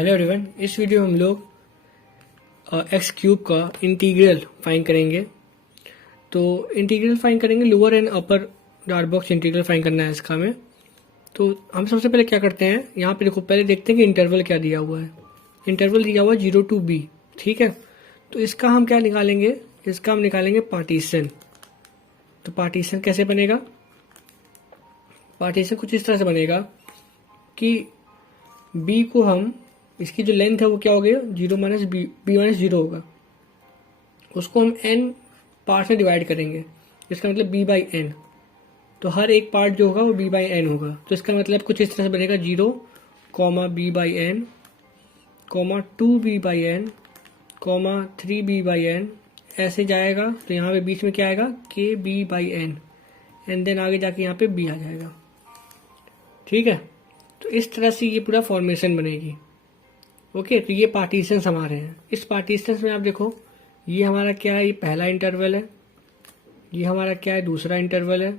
Hello everyone, इस video में हम लोग एक्स क्यूब का इंटीग्रल फाइंड करेंगे। तो इंटीग्रल फाइंड करेंगे, lower and upper dark box integral find करना है इसका हमें। तो हम सबसे पहले क्या करते हैं, यहाँ पे देखो, पहले देखते हैं कि इंटरवल क्या दिया हुआ है। इंटरवल दिया हुआ है 0 to b, ठीक है। तो इसका हम क्या निकालेंगे, इसका हम निकालेंगे पार्टीशन। तो पार्टीशन कैसे बनेगा, पार्टीशन कुछ इस तरह से बनेगा कि b को हम, इसकी जो लेंथ है वो क्या हो गया, 0 माइनस बी माइनस 0 होगा। उसको हम n पार्ट में डिवाइड करेंगे, इसका मतलब b बाई एन। तो हर एक पार्ट जो होगा वो b बाई एन होगा। तो इसका मतलब कुछ इस तरह से बनेगा 0, b by n, 2b by n, 3b by n, ऐसे जाएगा। तो यहाँ पे बीच में क्या आएगा, b by n, and then आगे जाके यहाँ पे b आ जाएगा, ठीक है। तो इस तरह से ये पूरा फॉर्मेशन बनेगी। ओके, तो ये पार्टीशंस हमारे हैं। इस पार्टीशंस में आप देखो, ये हमारा क्या है, ये पहला इंटरवल है, ये हमारा क्या है, दूसरा इंटरवल है,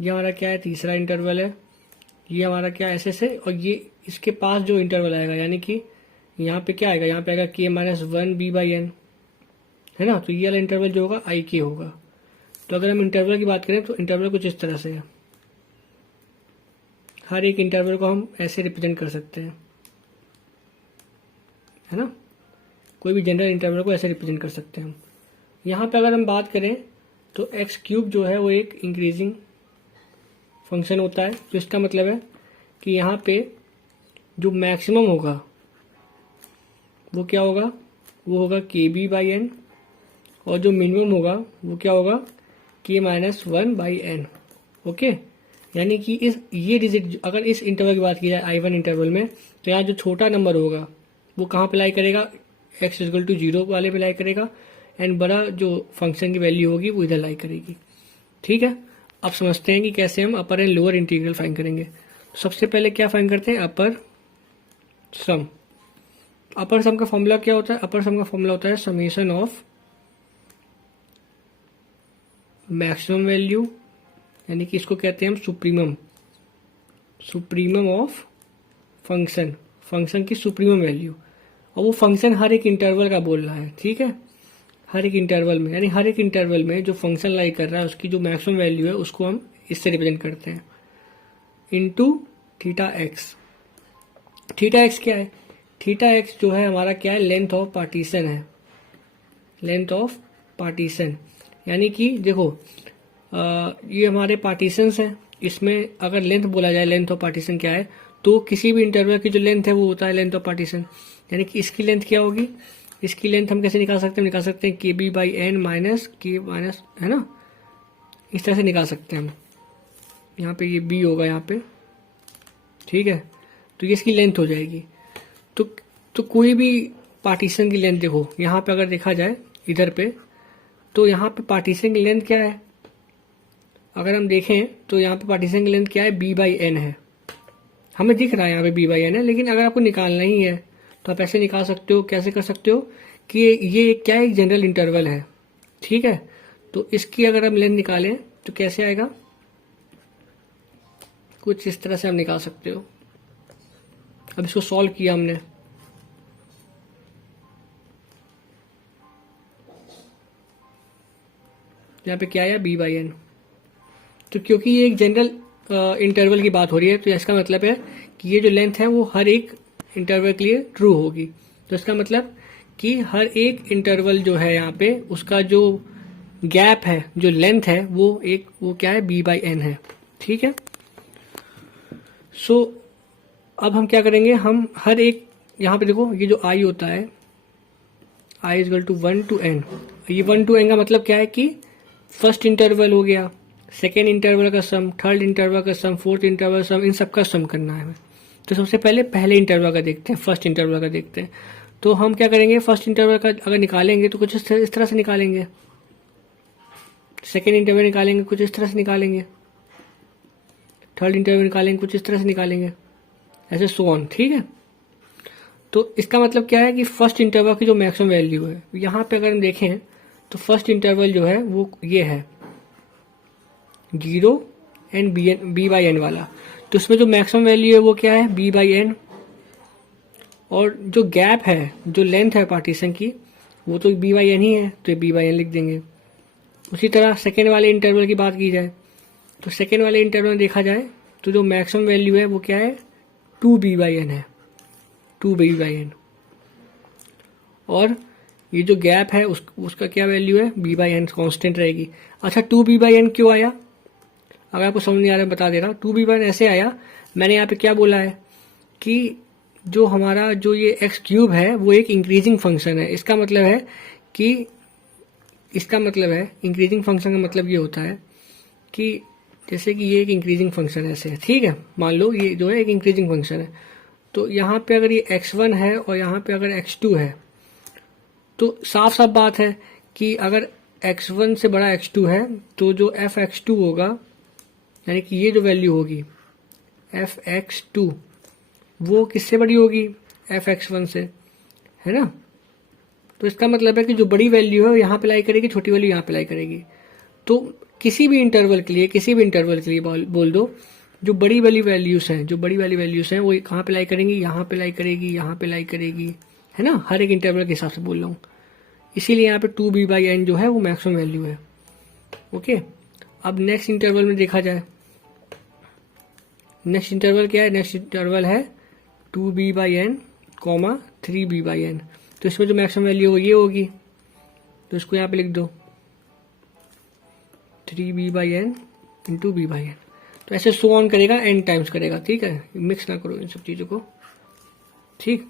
ये हमारा क्या है, तीसरा इंटरवल है, ये हमारा क्या है, ऐसे से। और ये इसके पास जो इंटरवल आएगा, यानी कि यहाँ पे क्या आएगा, यहाँ पे आएगा k minus 1 b by n, है ना। तो ये वाला इंटरवल जो होगा आई के होगा। तो अगर हम इंटरवल की बात करें तो इंटरवल कुछ इस तरह से है। हर एक इंटरवल को हम ऐसे रिप्रेजेंट कर सकते हैं, है ना। कोई भी जनरल इंटरवल को ऐसे रिप्रेजेंट कर सकते हैं हम। यहाँ पे अगर हम बात करें तो एक्स क्यूब जो है वो एक इंक्रीजिंग फंक्शन होता है। तो इसका मतलब है कि यहाँ पे जो मैक्सिमम होगा वो क्या होगा, वो होगा के बी बाई एन, और जो मिनिमम होगा वो क्या होगा, के माइनस 1 बाई एन। ओके, यानी कि ये डिजिट, अगर इस इंटरवल की बात की जाए I1 इंटरवल में, तो यहाँ जो छोटा नंबर होगा वो कहाँ पे लाई करेगा, x इक्वल टू 0 वाले पे लाई करेगा, एंड बड़ा जो फंक्शन की वैल्यू होगी वो इधर लाई करेगी, ठीक है। अब समझते हैं कि कैसे हम अपर एंड लोअर इंटीग्रल फाइंड करेंगे। तो सबसे पहले क्या फाइंड करते हैं, अपर सम। अपर सम का फॉर्मूला क्या होता है, अपर सम का फॉर्मूला होता है समेशन ऑफ मैक्सिमम वैल्यू, यानी कि इसको कहते हैं हम सुप्रीमम ऑफ फंक्शन की सुप्रीमम वैल्यू। और वो फंक्शन हर एक इंटरवल का बोल रहा है, ठीक है। हर एक इंटरवल में, यानी हर एक इंटरवल में जो फंक्शन लाई कर रहा है उसकी जो मैक्सिमम वैल्यू है उसको हम इससे रिप्रेजेंट करते हैं, into theta x. Theta x क्या है, थीटा एक्स जो है हमारा क्या है, लेंथ ऑफ पार्टीशन है, लेंथ ऑफ पार्टीशन। यानी कि देखो, ये हमारे पार्टीशंस हैं। इसमें अगर लेंथ बोला जाए, लेंथ ऑफ पार्टीशन क्या है, तो किसी भी इंटरवल की जो लेंथ है वो होता है लेंथ ऑफ पार्टीशन। यानी कि इसकी लेंथ क्या होगी, इसकी लेंथ हम कैसे निकाल सकते हैं, निकाल सकते हैं के बी बाई एन माइनस के माइनस, है ना, इस तरह से निकाल सकते हैं हम। यहाँ पे ये बी होगा यहाँ पे, ठीक है। तो ये इसकी लेंथ हो जाएगी। तो कोई भी पार्टीशन की लेंथ देखो, यहाँ पे अगर देखा जाए इधर पे, तो यहाँ पे पार्टीशन की लेंथ क्या है, अगर हम देखें तो यहाँ पे पार्टीशन की लेंथ क्या है, बी बाई एन है। हमें दिख रहा है यहाँ पे बी बाई एन है, लेकिन अगर आपको निकालना ही है तो आप ऐसे निकाल सकते हो। कैसे कर सकते हो कि ये क्या है, एक जनरल इंटरवल है, ठीक है। तो इसकी अगर हम लेंथ निकालें तो कैसे आएगा, कुछ इस तरह से हम निकाल सकते हो। अब इसको सॉल्व किया हमने, यहाँ पे क्या आया, बी बाई एन। तो क्योंकि ये एक जनरल इंटरवल की बात हो रही है, तो इसका मतलब है कि ये जो लेंथ है वो हर एक इंटरवल के लिए ट्रू होगी। तो इसका मतलब कि हर एक इंटरवल जो है यहाँ पे, उसका जो गैप है, जो लेंथ है, वो क्या है, बी बाई एन है, ठीक है। सो अब हम क्या करेंगे, हम हर एक, यहाँ पे देखो ये जो आई होता है, i is equal to 1 to n। ये 1 to n का मतलब क्या है कि फर्स्ट इंटरवल हो गया, सेकेंड इंटरवल का सम, थर्ड इंटरवल का सम, फोर्थ इंटरवल सम, इन सबका सम करना है हमें। तो सबसे पहले इंटरवल का देखते हैं, फर्स्ट इंटरवल का देखते हैं। तो हम क्या करेंगे, फर्स्ट इंटरवल का अगर निकालेंगे तो कुछ इस तरह से निकालेंगे, सेकेंड इंटरवल निकालेंगे कुछ इस तरह से निकालेंगे, थर्ड इंटरवल निकालेंगे कुछ इस तरह से निकालेंगे, ऐसे सो ऑन, ठीक है। तो इसका मतलब क्या है कि फर्स्ट इंटरवल की जो मैक्सिमम वैल्यू है, यहाँ पे अगर हम देखें तो फर्स्ट इंटरवल जो है वो ये है 0 एंड बी बाई एन वाला। तो उसमें जो मैक्सिमम वैल्यू है वो क्या है, बी बाई एन, और जो गैप है, जो लेंथ है पार्टीशन की, वो तो बी बाई एन ही है, तो ये बी बाई एन लिख देंगे। उसी तरह सेकेंड वाले इंटरवल की बात की जाए तो सेकेंड वाले इंटरवल में देखा जाए तो जो मैक्सिमम वैल्यू है वो क्या है, 2b/n है, 2b/n। और ये जो गैप है उसका क्या वैल्यू है, b/n कांस्टेंट रहेगी। अच्छा 2b/n क्यों आया, अगर आपको समझ नहीं आ रहा है बता दे रहा। 2b/n ऐसे आया, मैंने यहाँ पे क्या बोला है कि जो हमारा जो ये एक्स क्यूब है वो एक इंक्रीजिंग फंक्शन है। इसका मतलब है इंक्रीजिंग फंक्शन का मतलब ये होता है कि जैसे कि ये एक इंक्रीजिंग फंक्शन है ऐसे, ठीक है, मान लो ये जो है एक इंक्रीजिंग फंक्शन है, तो यहाँ पे अगर ये x1 है और यहाँ पे अगर x2 है, तो साफ साफ बात है कि अगर x1 से बड़ा x2 है तो जो f(x2) होगा, यानी कि ये जो वैल्यू होगी f(x2) वो किससे बड़ी होगी, f(x1) से, है ना। तो इसका मतलब है कि जो बड़ी वैल्यू है वो यहाँ पे लाई करेगी, छोटी वैल्यू यहाँ पे लाई करेगी। तो किसी भी इंटरवल के लिए बोल दो जो बड़ी वाली वैल्यूज हैं वो कहाँ पे लाई करेंगी, यहाँ पे लाई करेगी, यहाँ पे लाई करेगी, है ना, हर एक इंटरवल के हिसाब से बोल रहा हूँ। इसीलिए यहाँ पे 2b/n जो है वो मैक्सिमम वैल्यू है। ओके, अब नेक्स्ट इंटरवल में देखा जाए, नेक्स्ट इंटरवल क्या है, नेक्स्ट इंटरवल है 2b/n, 3b/n। तो इसमें जो मैक्सिमम वैल्यू हो ये होगी, तो इसको यहाँ पे लिख दो 3b/n इंटू b/n। तो ऐसे सो ऑन करेगा, n टाइम्स करेगा, ठीक है, मिक्स ना करो इन सब चीज़ों को, ठीक।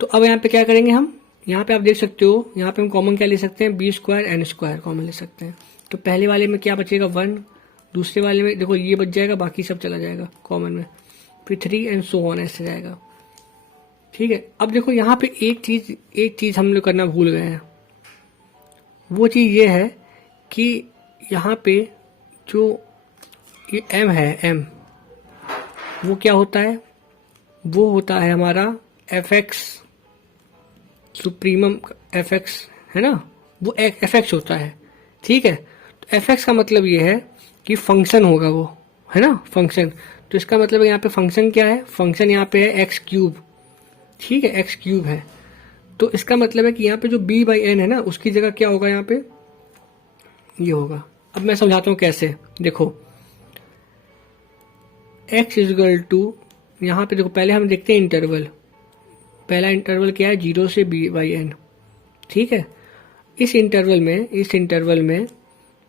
तो अब यहाँ पे क्या करेंगे हम, यहाँ पे आप देख सकते हो, यहाँ पे हम कॉमन क्या ले सकते हैं, b²n² कॉमन ले सकते हैं। तो पहले वाले में क्या बचेगा 1, दूसरे वाले में देखो ये बच जाएगा, बाकी सब चला जाएगा कॉमन में, फिर 3 एंड सो ऑन ऐसे जाएगा, ठीक है। अब देखो यहाँ पे एक चीज़ हम लोग करना भूल गए हैं, वो चीज़ ये है कि यहाँ पे जो ये m है, m वो क्या होता है, वो होता है हमारा fx सुप्रीमम, fx है ना, वो fx होता है, ठीक है। तो fx का मतलब ये है कि फंक्शन होगा वो, है ना, फंक्शन। तो इसका मतलब यहाँ पे फंक्शन क्या है, फंक्शन यहाँ पे है x3, ठीक है, x3 है। तो इसका मतलब है कि यहाँ पे जो b/n है ना उसकी जगह क्या होगा, यहाँ पे ये होगा। अब मैं समझाता हूँ कैसे, देखो x = यहाँ पे देखो, पहले हम देखते हैं इंटरवल, पहला इंटरवल क्या है 0 से b/n, ठीक है। इस इंटरवल में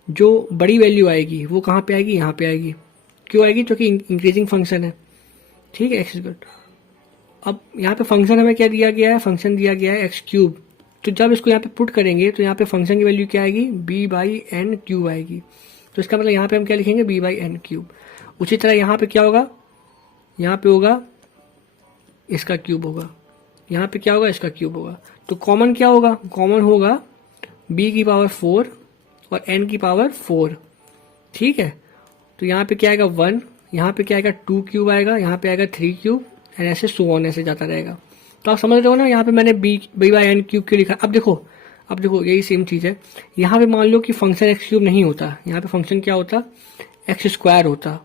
जो बड़ी वैल्यू आएगी वो कहाँ पे आएगी, यहाँ पे आएगी। क्यों आएगी, क्योंकि इंक्रीजिंग फंक्शन है, ठीक है, x = अब यहाँ पे फंक्शन हमें क्या दिया गया है, फंक्शन दिया गया है x3। तो जब इसको यहाँ पे पुट करेंगे तो यहाँ पे फंक्शन की वैल्यू क्या आएगी, b/n³ आएगी। तो इसका मतलब यहाँ पे हम क्या लिखेंगे, b/n³। उसी तरह यहाँ पे क्या होगा, यहाँ पे होगा इसका क्यूब होगा, यहाँ पे क्या होगा, इसका क्यूब होगा। तो कॉमन क्या होगा, कॉमन होगा b⁴ और n⁴, ठीक है। तो यहाँ पे क्या आएगा 1, यहाँ पे क्या आएगा 2³ आएगा, यहाँ पे आएगा 3³ एंड ऐसे सो ऑन ऐसे जाता रहेगा। तो आप समझ रहे हो ना, यहाँ पे मैंने b/n³ क्यों लिखा। अब देखो यही सेम चीज़ है, यहाँ पे मान लो कि फंक्शन x³ नहीं होता, यहाँ पे फंक्शन क्या होता, x² होता,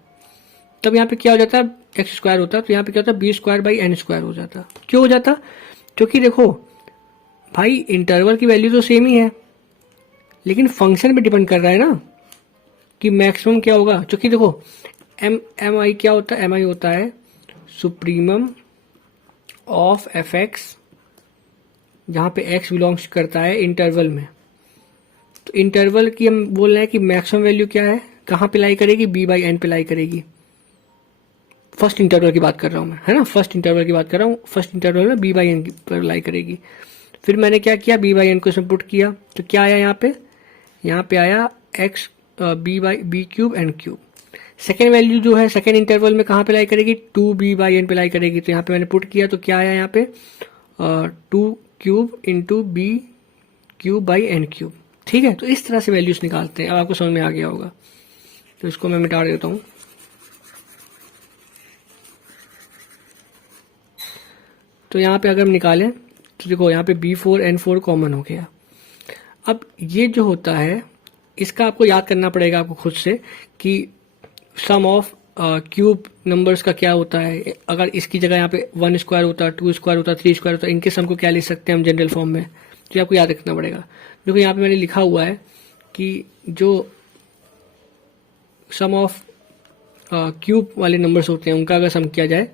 तब यहाँ पे क्या हो जाता, x² होता, तो यहाँ पे क्या होता, b²/n² हो जाता। क्यों हो जाता, क्योंकि देखो भाई इंटरवल की वैल्यू तो सेम ही है, लेकिन फंक्शन पे डिपेंड कर रहा है ना कि मैक्सिमम क्या होगा। क्योंकि देखो mi क्या होता है, mi होता है सुप्रीमम ऑफ fx, जहाँ पे x बिलोंग्स करता है इंटरवल में। तो इंटरवल की हम बोल रहे हैं कि मैक्सिमम वैल्यू क्या है, कहाँ पे लाई करेगी, b/n पे लाई करेगी। फर्स्ट इंटरवल की बात कर रहा हूँ मैं, है ना, फर्स्ट इंटरवल की बात कर रहा हूँ, फर्स्ट इंटरवल में b/n पर लाई करेगी। फिर मैंने क्या किया, b/n को इसमें पुट किया, तो क्या आया यहाँ पे आया x b/b³ n³। Second value जो है सेकेंड इंटरवल में कहाँ पे लाई करेगी, 2b/n पे लाई करेगी। तो यहाँ पे मैंने पुट किया, तो क्या आया यहाँ पे 2³ इंटू b³/n³, ठीक है। तो इस तरह से वैल्यूज निकालते हैं। अब आपको समझ में आ गया होगा, तो इसको मैं मिटा देता हूँ। तो यहाँ पे अगर हम निकालें तो देखो यहाँ पे b4 n4 कॉमन हो गया। अब ये जो होता है इसका आपको याद करना पड़ेगा आपको खुद से कि सम ऑफ क्यूब नंबर्स का क्या होता है, अगर इसकी जगह यहाँ पे 1 स्क्वायर होता, 2 स्क्वायर होता, 3 स्क्वायर होता, इनके सम को क्या लिख सकते हैं हम जनरल फॉर्म में, तो आपको याद रखना पड़ेगा। देखो यहाँ पे मैंने लिखा हुआ है कि जो सम ऑफ क्यूब वाले नंबर्स होते हैं उनका अगर सम किया जाए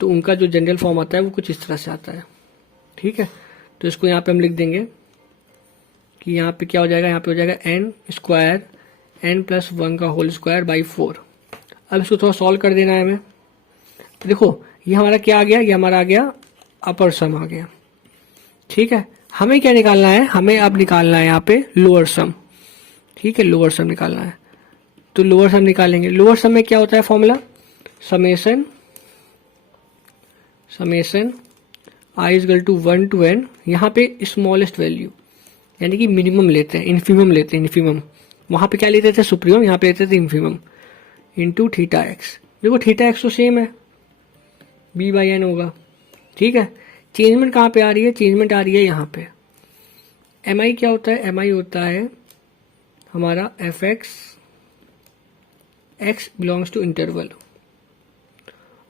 तो उनका जो जनरल फॉर्म आता है वो कुछ इस तरह से आता है। ठीक है, तो इसको यहाँ पे हम लिख देंगे कि यहाँ पे क्या हो जाएगा, यहाँ पे हो जाएगा एन स्क्वायर एन प्लस 1 का होल स्क्वायर बाई 4। अब इसको थोड़ा सॉल्व कर देना है हमें। तो देखो ये हमारा क्या आ गया, ये हमारा आ गया अपर सम आ गया। ठीक है, हमें क्या निकालना है, हमें अब निकालना है यहाँ पे लोअर सम। ठीक है, लोअर सम निकालना है, तो लोअर सम निकालेंगे। लोअर सम में क्या होता है formula, summation i equal to 1 to n, यहाँ पे स्मॉलेस्ट वैल्यू यानी कि मिनिमम लेते हैं, इन्फीमम लेते हैं, इन्फीमम। वहाँ पे क्या लेते थे, सुप्रीमम, यहाँ पे लेते थे इन्फीमम, इंटू थीटा एक्स। देखो थीटा एक्स तो सेम है, b बाई एन होगा। ठीक है, चेंजमेंट कहाँ पे आ रही है, चेंजमेंट आ रही है यहाँ पे। एम आई क्या होता है, एम आई होता है हमारा f x belongs to interval.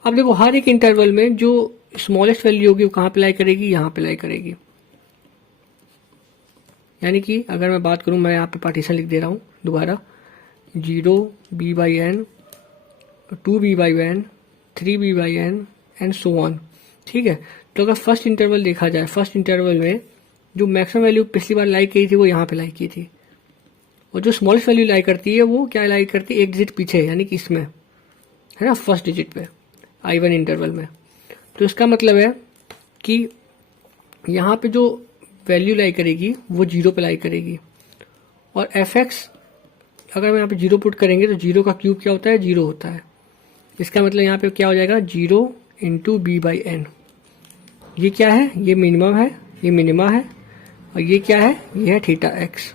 अब देखो हर एक इंटरवल में जो स्मॉलेस्ट वैल्यू होगी वो कहाँ पे लाई करेगी, यहाँ पे लाई करेगी। यानी कि अगर मैं बात करूँ, मैं यहाँ पे पार्टीशन लिख दे रहा हूँ दोबारा, 0 b by n, 2 b by n, 3 b by n and so on. ठीक है, तो अगर फर्स्ट इंटरवल देखा जाए, फर्स्ट इंटरवल में जो मैक्सिमम वैल्यू पिछली बार लाई की थी वो यहाँ पे लाई की थी, और जो स्मॉलेस्ट वैल्यू लाई करती है वो क्या लाई करती है, एक डिजिट पीछे, यानी कि इसमें है ना, फर्स्ट डिजिट पे I1 इंटरवल में। तो इसका मतलब है कि यहाँ पे जो वैल्यू लाई करेगी वो 0 पे लाई करेगी, और एफ एक्स अगर मैं यहाँ पे 0 पुट करेंगे तो 0 का क्यूब क्या होता है, 0 होता है। इसका मतलब यहाँ पे क्या हो जाएगा, 0 इंटू बी बाई एन। ये क्या है, ये मिनिमम है, ये मिनिमा है, और ये क्या है, ये है theta x.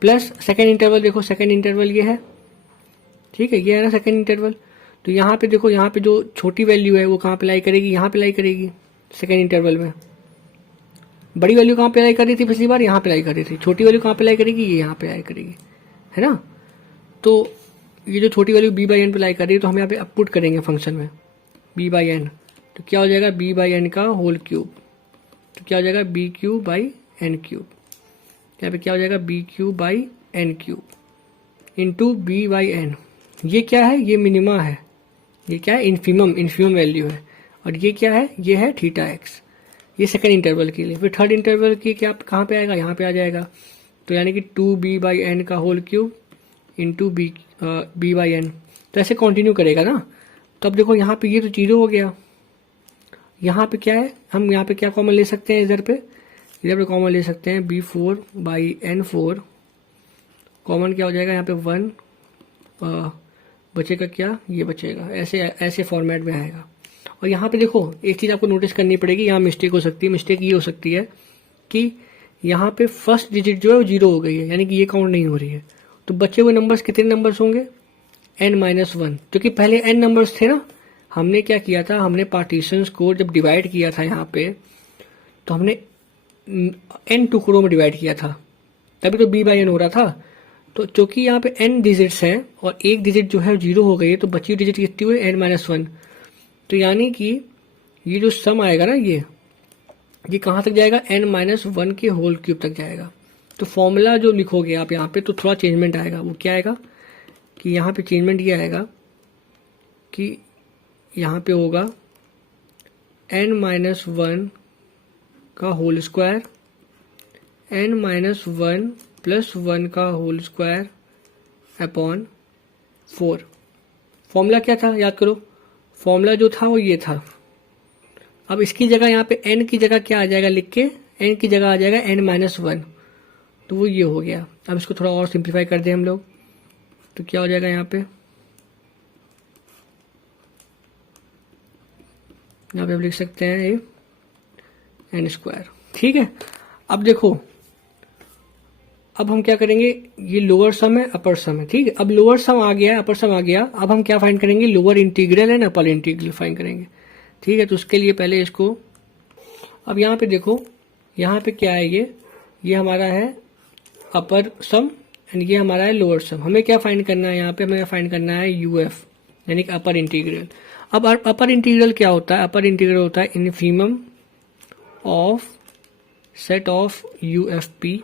Plus second interval, देखो सेकेंड इंटरवल ये है। ठीक है, ये है ना सेकेंड इंटरवल। तो यहाँ पे देखो, यहाँ पे जो छोटी वैल्यू है वो कहाँ पे लाई करेगी, यहाँ पे लाई करेगी सेकेंड इंटरवल में। बड़ी वैल्यू कहाँ पे लाई कर रही थी पिछली बार, यहाँ पे लाई कर रही थी। छोटी वैल्यू कहाँ पे लाई करेगी, ये यहाँ पे लाई करेगी, है ना। तो ये जो छोटी वैल्यू b बाई एन पे लाई कर रही है, तो हम यहाँ पे अब पुट करेंगे फंक्शन में b बाई एन, तो क्या हो जाएगा, b बाई एन का होल क्यूब, तो क्या हो जाएगा b cube by n cube. यहाँ पे क्या हो जाएगा, b cube by n cube into b by n. ये क्या है, ये मिनिमा है, ये क्या है, इन्फीमम वैल्यू है, और ये क्या है, ये है थीटा एक्स। ये सेकेंड इंटरवल के लिए। फिर थर्ड इंटरवल की क्या कहाँ पे आएगा, यहाँ पे आ जाएगा। तो यानी कि 2b बाई एन का whole cube into b by n. तो ऐसे कंटिन्यू करेगा ना। तो अब देखो यहाँ पे ये तो 0 हो गया, यहाँ पे क्या है, हम यहाँ पे क्या कॉमन ले सकते हैं, इधर पे कॉमन ले सकते हैं b4 बाई n4। कॉमन क्या हो जाएगा, यहाँ पे 1 बचेगा, क्या ये बचेगा, ऐसे फॉर्मेट में आएगा। और यहाँ पे देखो एक चीज़ आपको नोटिस करनी पड़ेगी, यहाँ मिस्टेक हो सकती है। मिस्टेक ये हो सकती है कि यहाँ पे फर्स्ट डिजिट जो है वो 0 हो गई है, यानी कि ये काउंट नहीं हो रही है। तो बचे हुए नंबर्स कितने नंबर्स होंगे, n-1, क्योंकि पहले n नंबर्स थे ना। हमने क्या किया था, हमने पार्टीशंस को जब डिवाइड किया था यहाँ पे, तो हमने n टुकड़ों में डिवाइड किया था, तभी तो b बाई एन हो रहा था। तो चूंकि यहाँ पे n डिजिट्स हैं और एक डिजिट जो है 0 हो गई है, तो बची हुई डिजिट कितनी हुई, n-1। तो यानी कि ये जो सम आएगा ना, ये कहाँ तक जाएगा, n-1 के होल क्यूब तक जाएगा। तो फॉर्मूला जो लिखोगे आप यहाँ पे, तो थोड़ा चेंजमेंट आएगा। वो क्या आएगा कि यहाँ पे चेंजमेंट ये आएगा कि यहाँ पे होगा n-1 का होल स्क्वायर, n-1 प्लस 1 का होल स्क्वायर अपॉन 4। फॉर्मूला क्या था, याद करो। फॉर्मूला जो था वो ये था। अब इसकी जगह यहाँ पे n की जगह क्या आ जाएगा, लिख के n की जगह आ जाएगा n-1, तो वो ये हो गया। अब इसको थोड़ा और सिंप्लीफाई कर दें हम लोग, तो क्या हो जाएगा, यहाँ पे आप लिख सकते हैं ये n²। ठीक है, अब देखो, अब हम क्या करेंगे, ये लोअर सम है, अपर सम है। ठीक है, अब लोअर सम आ गया, अपर सम आ गया। अब हम क्या फाइंड करेंगे, lower integral and upper integral find करेंगे। ठीक है, तो उसके लिए पहले इसको, अब यहाँ पे देखो, यहाँ पे क्या है, ये हमारा है अपर सम एंड ये हमारा है लोअर सम। हमें क्या फाइंड करना है, यहाँ पे हमें फाइंड करना है यूएफ, यानी कि अपर इंटीग्रल। अब अपर इंटीग्रल क्या होता है? अपर इंटीग्रल होता है infimum of set of U F P,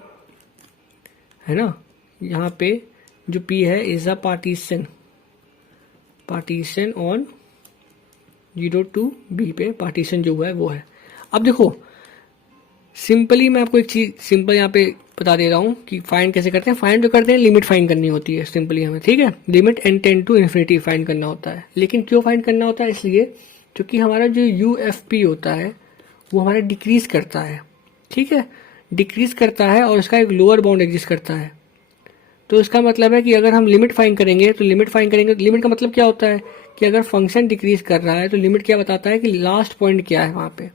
है ना। यहाँ पे जो पी है is a partition on 0 to b पे पार्टीशन जो हुआ है वो है। अब देखो सिंपली मैं आपको एक चीज सिंपल यहाँ पे बता दे रहा हूँ कि फाइंड कैसे करते हैं। फाइंड जो करते हैं लिमिट फाइंड करनी होती है सिंपली हमें, ठीक है। Limit n tend to infinity find करना होता है। लेकिन क्यों फाइंड करना होता है? इसलिए क्योंकि हमारा जो यू एफ पी होता है वो हमारा डिक्रीज करता है, ठीक है, डिक्रीज करता है और उसका एक लोअर बाउंड एग्जिस्ट करता है। तो इसका मतलब है कि अगर हम लिमिट फाइंड करेंगे तो लिमिट का मतलब क्या होता है कि अगर फंक्शन डिक्रीज कर रहा है तो लिमिट क्या बताता है कि लास्ट पॉइंट क्या है वहां पे।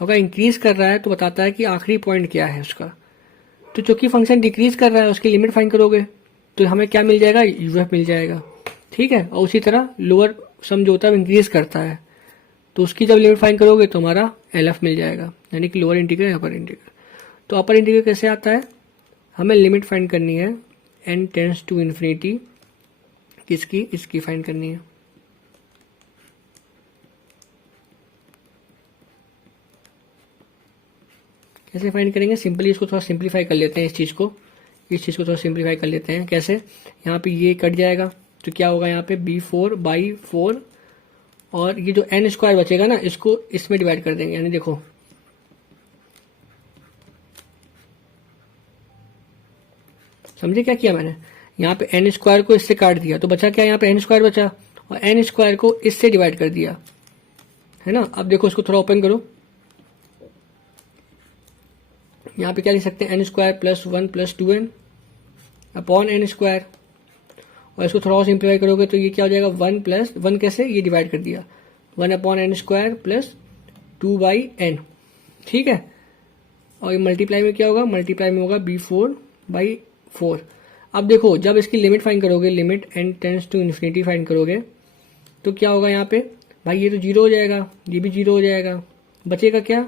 अगर इंक्रीज कर रहा है तो बताता है कि आखिरी पॉइंट क्या है उसका। तो चूंकि फंक्शन डिक्रीज कर रहा है उसकी लिमिट फाइंड करोगे तो हमें क्या मिल जाएगा? यूएफ मिल जाएगा, ठीक है। और उसी तरह लोअर सम जो होता है इंक्रीज करता है तो उसकी जब लिमिट फाइंड करोगे तो हमारा एलएफ मिल जाएगा, यानी कि लोअर इंटीग्रल अपर इंटीग्रल। तो अपर इंटीग्रल कैसे आता है? हमें लिमिट फाइंड करनी है n टेंड्स टू इन्फिनिटी, किसकी? इसकी फाइंड करनी है। कैसे फाइंड करेंगे? सिंपली इसको थोड़ा सिंप्लीफाई कर लेते हैं, इस चीज को थोड़ा सिंप्लीफाई कर लेते हैं। कैसे? यहाँ पे ये कट जाएगा तो क्या होगा यहाँ पे b4/4 और ये जो n स्क्वायर बचेगा ना इसको इसमें डिवाइड कर देंगे। यानी देखो समझे क्या किया मैंने? यहाँ पे n स्क्वायर को इससे काट दिया तो बचा क्या? यहाँ पे n स्क्वायर बचा और n स्क्वायर को इससे डिवाइड कर दिया, है ना। अब देखो इसको थोड़ा ओपन करो, यहाँ पे क्या लिख सकते हैं? n square plus 1 plus 2n upon n square. और इसको थोड़ा और सिंप्लीफाई करोगे तो ये क्या हो जाएगा? 1 प्लस 1 कैसे? ये डिवाइड कर दिया 1 upon n square plus 2/n, ठीक है। और ये मल्टीप्लाई में क्या होगा? मल्टीप्लाई में होगा b4/4। अब देखो जब इसकी लिमिट फाइंड करोगे, limit n tends to infinity find करोगे तो क्या होगा यहाँ पे? भाई ये तो 0 हो जाएगा, ये भी 0 हो जाएगा, बचेगा क्या?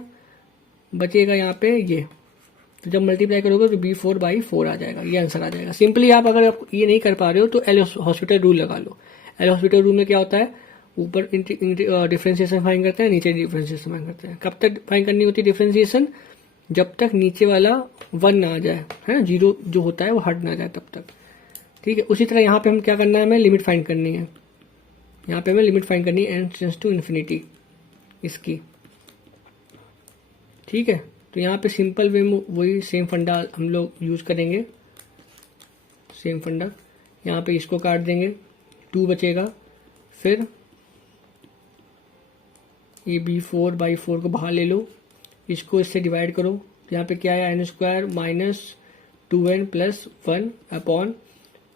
बचेगा यहाँ पे ये। तो जब मल्टीप्लाई करोगे तो b4/4 आ जाएगा, ये आंसर आ जाएगा। सिंपली आप अगर आप ये नहीं कर पा रहे हो तो एल हॉस्पिटल रूल लगा लो। एल हॉस्पिटल रूल में क्या होता है? ऊपर डिफ्रेंशिएशन फाइंड करते हैं, नीचे डिफ्रेंशिएशन फाइंड करते हैं। कब तक फाइंड करनी होती है डिफ्रेंशिएशन? जब तक नीचे वाला 1 ना आ जाए, है ना, 0 जो होता है वो हट ना जाए तब तक, ठीक है। उसी तरह यहाँ पे हम क्या करना है? हमें लिमिट फाइंड करनी है। यहाँ पे हमें लिमिट फाइंड करनी है n टेंड्स टू इन्फिनिटी इसकी, ठीक है। तो यहाँ पे सिंपल वे में वही सेम फंडा हम लोग यूज करेंगे, सेम फंडा। यहाँ पे इसको काट देंगे, 2 बचेगा, फिर ये b4/4 को बाहर ले लो, इसको इससे डिवाइड करो। यहाँ पे क्या है? n square minus 2n plus 1 upon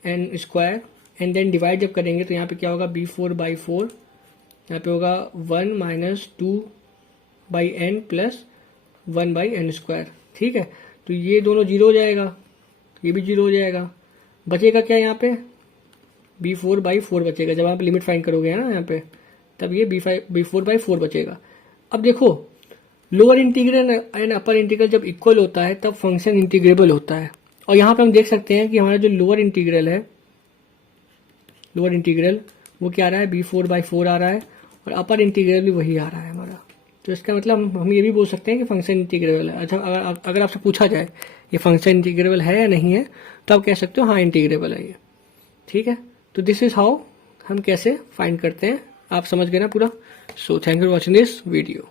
n square and then divide जब करेंगे तो यहाँ पे क्या होगा? b4/4, यहाँ पे होगा 1 minus 2/n plus 1/n square, ठीक है। तो ये दोनों 0 हो जाएगा, ये भी 0 हो जाएगा, बचेगा क्या यहाँ पे? b4/4 बचेगा। जब आप लिमिट फाइंड करोगे ना यहाँ पे तब ये b4/4 बचेगा। अब देखो lower integral and upper integral जब इक्वल होता है तब फंक्शन इंटीग्रेबल होता है। और यहाँ पे हम देख सकते हैं कि हमारा जो लोअर इंटीग्रल है, लोअर इंटीग्रल वो क्या आ रहा है? b4/4 आ रहा है और अपर इंटीग्रल भी वही आ रहा है हमारा। तो इसका मतलब हम ये भी बोल सकते हैं कि फंक्शन इंटीग्रेबल है। अच्छा अगर आपसे पूछा जाए ये फंक्शन इंटीग्रेबल है या नहीं है तो आप कह सकते हो हाँ इंटीग्रेबल है ये, ठीक है। तो दिस इज हाउ हम कैसे फाइंड करते हैं, आप समझ गए ना पूरा। So thank you for watching this video.